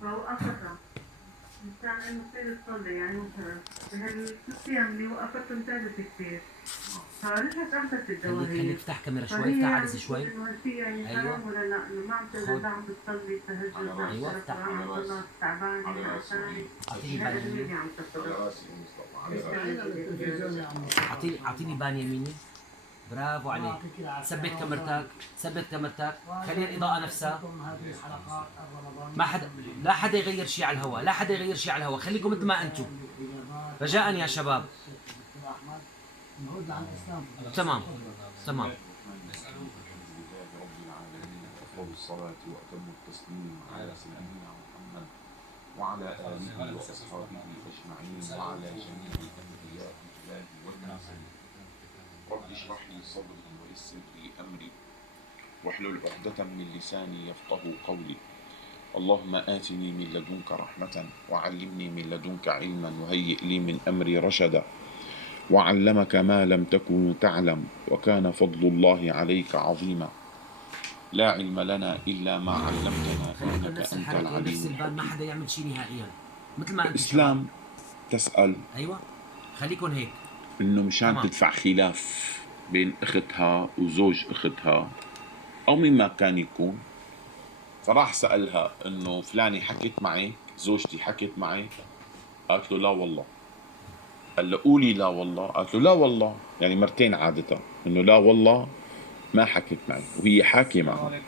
فوقفتها مشان انه تصير تصلي يعني مثلا بهالست ايام اللي وقفتهم تعبت كثير، فرجعت اخذت خليك الدواهين. افتح كاميرا شوي، فهي افتح يعني عدسة بتقول شوي. انه هالشيء يعني ايوه حرام ولا لا، انه ما عم تقدر، خد. لا عم بتصلي تهجد، لا عم ايوه تقرا افتح. قران، عم تضلها تعبانه عشان اعطيني بان هالادويه اللي يمين. عم تاخذها. اعطيني بان يميني. برافو عليك. ثبت كاميرتك، ثبت كاميرتك، خلي الاضاءة نفسها. ما حدا، لا حدا يغير شيء على الهواء، لا حدا يغير شيء على الهواء، خليكم مثل ما انتم. رجاء يا شباب. تمام تمام. أفضل الصلاة وأتم التسليم على سيدنا محمد وعلى آله وأصحابه أجمعين وعلى جميع أنبياء الله والمرسلين. رب اشرح لي صدري ويسر لي أمري واحلل عقدة من لساني يفقه قولي. اللهم آتني من لدنك رحمة وعلمني من لدنك علما وهيئ لي من أمري رشدا وعلمك ما لم تكن تعلم وكان فضل الله عليك عظيما. لا علم لنا إلا ما علمتنا إنك نفس أنت الحركة ونفس العليم البال، ما الحكيم. حدا يعمل شيء نهائيا، مثل ما انتم شباب. الإسلام تسأل ايوه خليكم هيك. إنه مشان تمام. تدفع خلاف بين أختها وزوج أختها أو مما كان يكون، فراح سألها إنه فلاني حكت معك، زوجتي حكت معك؟ قالت له لا والله. قال له قولي لا والله. قالت له لا والله، يعني مرتين عادة، إنه لا والله ما حكت معي وهي حاكي معها.